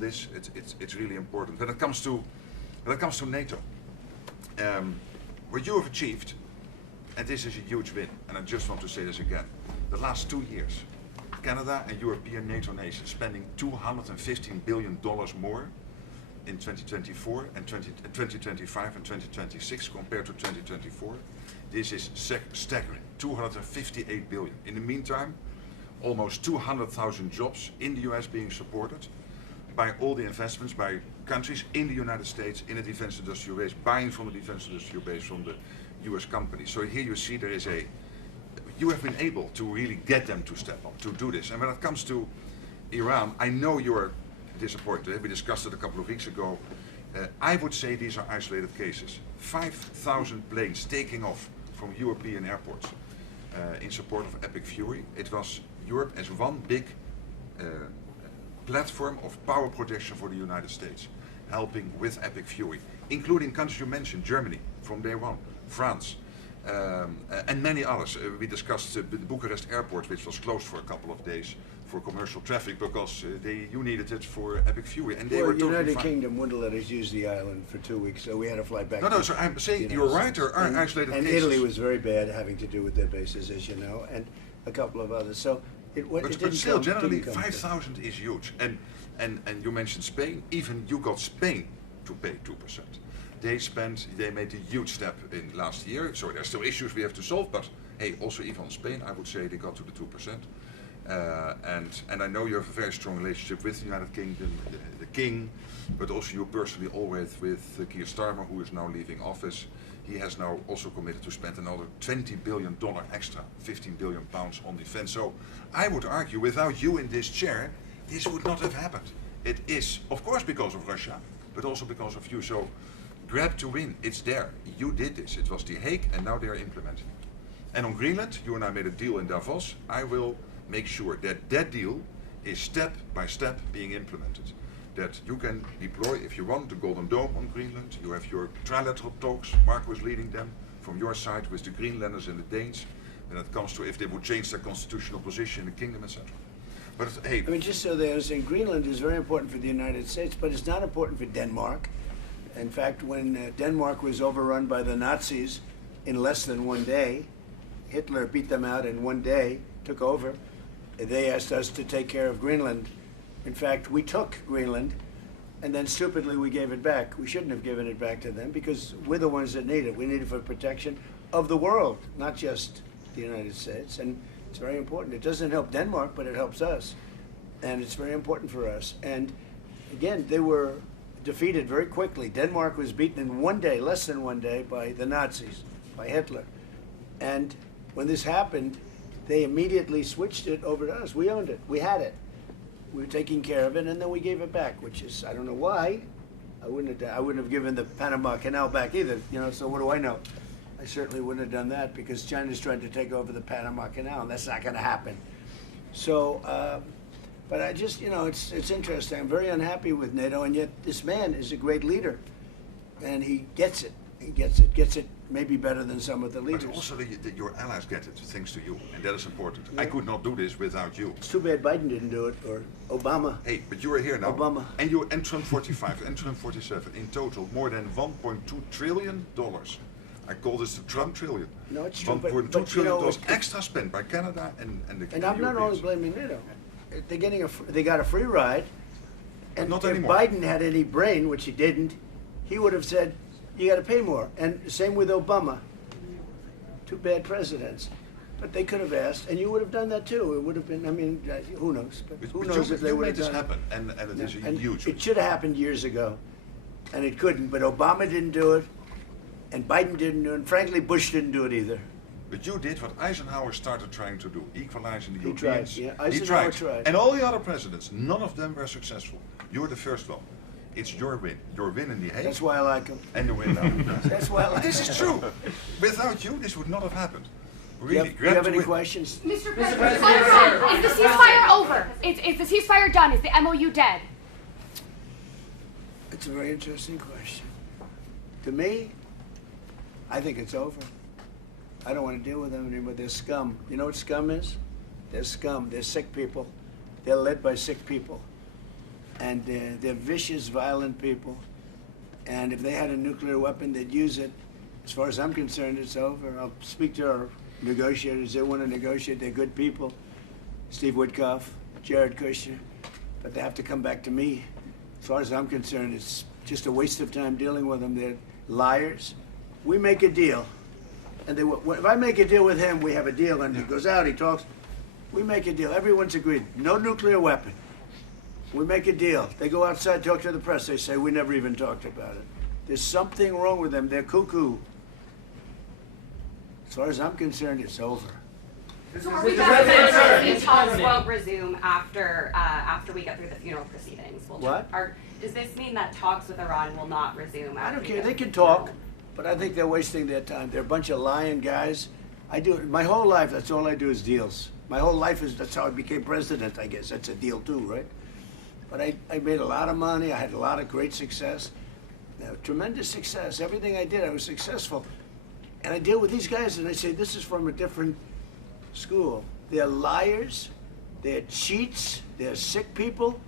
this. It's really important. When it comes to NATO, what you have achieved, and this is a huge win, and I just want to say this again, the last 2 years, Canada and European NATO nations spending $215 billion more in 2024 and 2025 and 2026 compared to 2024. This is staggering, 258 billion. In the meantime, almost 200,000 jobs in the US being supported by all the investments by countries in the United States in the defense industrial base, buying from the defense industrial base from the US companies. So here you see there is you have been able to really get them to step up, to do this. And when it comes to Iran, I know you're disappointed. We discussed it a couple of weeks ago. I would say these are isolated cases. 5,000 planes taking off from European airports in support of Epic Fury. It was Europe as one big platform of power projection for the United States, helping with Epic Fury, including countries you mentioned, Germany from day one, France, and many others. We discussed the Bucharest airport, which was closed for a couple of days for commercial traffic because you needed it for Epic Fury, and they were totally United fine. Kingdom wouldn't let us use the island for 2 weeks, so we had to fly back. No, so I'm saying you're right. There are isolated and cases. Italy was very bad, having to do with their bases, as you know, and a couple of others. So but still, generally, 5,000 is huge. And you mentioned Spain. Even you got Spain to pay 2%. They made a huge step in last year. So there's still issues we have to solve. But hey, also even Spain, I would say they got to the 2%. And I know you have a very strong relationship with the United Kingdom, the King, but also you personally always with Keir Starmer, who is now leaving office. He has now also committed to spend another $20 billion extra, 15 billion pounds on defense. So I would argue, without you in this chair, this would not have happened. It is, of course, because of Russia, but also because of you. So grab to win, it's there. You did this. It was The Hague, and now they're implementing it. And on Greenland, you and I made a deal in Davos. I will make sure that that deal is step by step being implemented. That you can deploy, if you want, the Golden Dome on Greenland. You have your trilateral talks. Mark was leading them from your side with the Greenlanders and the Danes. When it comes to if they would change their constitutional position in the kingdom, etc. But hey, I mean, just so they understand, Greenland is very important for the United States, but it's not important for Denmark. In fact, when Denmark was overrun by the Nazis in less than 1 day, Hitler beat them out in 1 day, took over. They asked us to take care of Greenland. In fact, we took Greenland, and then stupidly we gave it back. We shouldn't have given it back to them because we're the ones that need it. We need it for protection of the world, not just the United States. And it's very important. It doesn't help Denmark, but it helps us. And it's very important for us. And again, they were defeated very quickly. Denmark was beaten in 1 day, less than 1 day, by the Nazis, by Hitler. And when this happened, they immediately switched it over to us. We owned it. We had it. We were taking care of it, and then we gave it back, which is, I don't know why. I wouldn't have given the Panama Canal back either, so what do I know? I certainly wouldn't have done that because China's trying to take over the Panama Canal, and that's not going to happen. So, but I just, it's interesting. I'm very unhappy with NATO, and yet this man is a great leader, and he gets it. He gets it maybe better than some of the leaders. But also your allies get it, thanks to you, and that is important. Yeah. I could not do this without you. It's too bad Biden didn't do it, or Obama. Hey, but you are here now. Obama. And you and Trump 45 and Trump 47, in total, more than $1.2 trillion. I call this the Trump trillion. No, it's true. $1.2 trillion extra spent by Canada and the And I'm not only blaming NATO. They got a free ride, and not if anymore. Biden had any brain, which he didn't, he would have said, you got to pay more. And same with Obama. Two bad presidents. But they could have asked, and you would have done that too. It would have been, who knows? But who knows if they would have done this happen, and it is a huge... It should have happened years ago, and it couldn't. But Obama didn't do it, and Biden didn't do it, and frankly, Bush didn't do it either. But you did what Eisenhower started trying to do, equalizing the Europeans. He tried, yeah. Eisenhower tried. And all the other presidents, none of them were successful. You're the first one. It's your win. Your win in The Hague. That's why I like him. And the win now. That's why I like him. This is true. Without you, this would not have happened. Really. Do you have any questions? Mr. President, is the ceasefire over? Is the ceasefire done? Is the MOU dead? It's a very interesting question. To me, I think it's over. I don't want to deal with them anymore. They're scum. You know what scum is? They're scum. They're sick people. They're led by sick people. and they're vicious, violent people. And if they had a nuclear weapon, they'd use it. As far as I'm concerned, it's over. I'll speak to our negotiators. They want to negotiate. They're good people. Steve Witkoff, Jared Kushner. But they have to come back to me. As far as I'm concerned, it's just a waste of time dealing with them. They're liars. We make a deal. And if I make a deal with him, we have a deal. And he goes out, he talks. We make a deal. Everyone's agreed. No nuclear weapon. We make a deal. They go outside, talk to the press. They say, we never even talked about it. There's something wrong with them. They're cuckoo. As far as I'm concerned, it's over. So are we the talks won't resume after we get through the funeral proceedings? Does this mean that talks with Iran will not resume? I don't care. They can talk, but I think they're wasting their time. They're a bunch of lying guys. I do my whole life. That's all I do is deals. My whole life that's how I became president. I guess that's a deal too, right? But I made a lot of money. I had a lot of great success, tremendous success. Everything I did, I was successful. And I deal with these guys, and I say, this is from a different school. They're liars. They're cheats. They're sick people.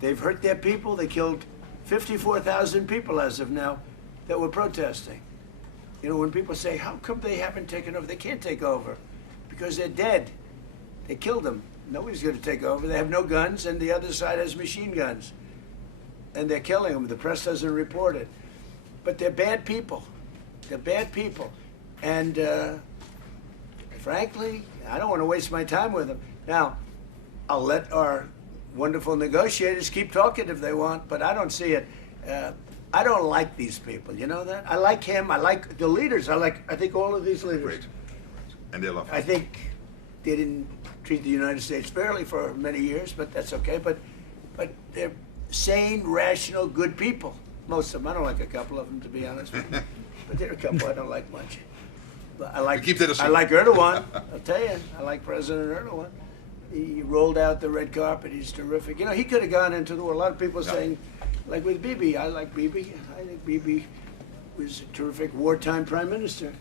They've hurt their people. They killed 54,000 people as of now that were protesting. You know, when people say, how come they haven't taken over? They can't take over because they're dead. They killed them. Nobody's going to take over. They have no guns, and the other side has machine guns. And they're killing them. The press doesn't report it. But they're bad people. They're bad people. And frankly, I don't want to waste my time with them. Now, I'll let our wonderful negotiators keep talking if they want, but I don't see it. I don't like these people. You know that? I like him. I like the leaders. I think all of these leaders. Great. And they love it. I think they didn't treat the United States fairly for many years, but that's okay. But they're sane, rational, good people. Most of them. I don't like a couple of them, to be honest with you. But there are a couple I don't like much. But I like Erdogan. I'll tell you, I like President Erdogan. He rolled out the red carpet. He's terrific. You know, he could have gone into the war. A lot of people are saying, like with Bibi, I like Bibi. I think Bibi was a terrific wartime prime minister.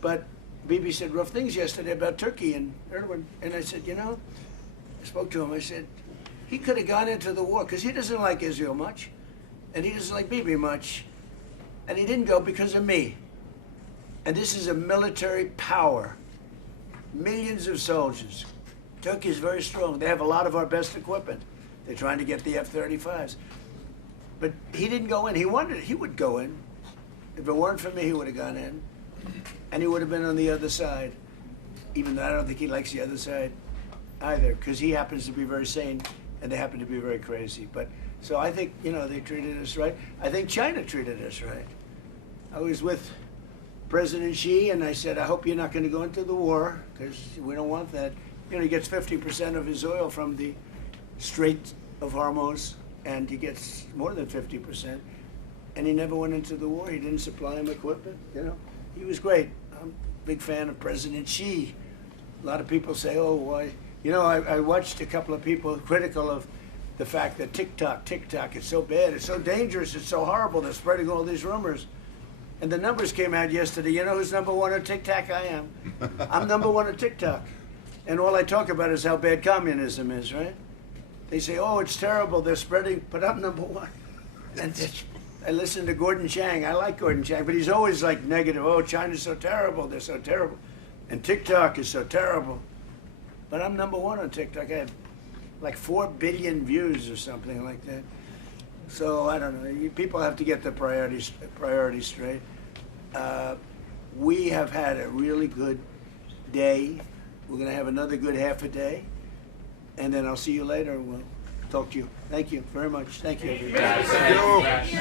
But Bibi said rough things yesterday about Turkey and Erdogan. And I said, you know, I spoke to him. I said, he could have gone into the war because he doesn't like Israel much. And he doesn't like Bibi much. And he didn't go because of me. And this is a military power. Millions of soldiers. Turkey is very strong. They have a lot of our best equipment. They're trying to get the F-35s. But he didn't go in. He wanted it. He would go in. If it weren't for me, he would have gone in. And he would have been on the other side. Even though I don't think he likes the other side either, because he happens to be very sane and they happen to be very crazy. But so I think, you know, they treated us right. I think China treated us right. I was with President Xi, and I said, I hope you're not going to go into the war, because we don't want that. You know, he gets 50% of his oil from the Strait of Hormuz, and he gets more than 50%. And he never went into the war. He didn't supply him equipment, you know. He was great. I'm a big fan of President Xi. A lot of people say, oh, why? You know, I watched a couple of people critical of the fact that TikTok, it's so bad, it's so dangerous, it's so horrible, they're spreading all these rumors. And the numbers came out yesterday. You know who's number one on TikTok? I am. I'm number one on TikTok. And all I talk about is how bad communism is, right? They say, oh, it's terrible, they're spreading, but I'm number one. And I listen to Gordon Chang. I like Gordon Chang, but he's always like negative. Oh, China's so terrible, they're so terrible. And TikTok is so terrible. But I'm number one on TikTok. I have like 4 billion views or something like that. So I don't know. People have to get their priorities straight. We have had a really good day. We're going to have another good half a day, and then I'll see you later. We'll talk to you. Thank you very much. Thank you, everybody. Thank you.